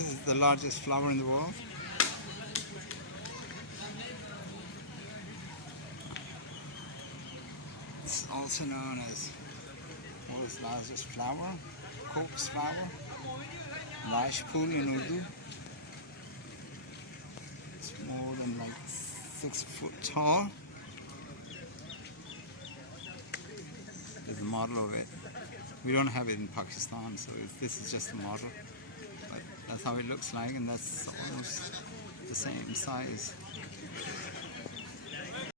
This is the largest flower in the world. It's also known as world's largest flower, corpse flower, Rajpul in Urdu. It's more than like 6 foot tall. There's a model of it. We don't have it in Pakistan, so this is just a model. But that's how it looks like, and that's almost the same size.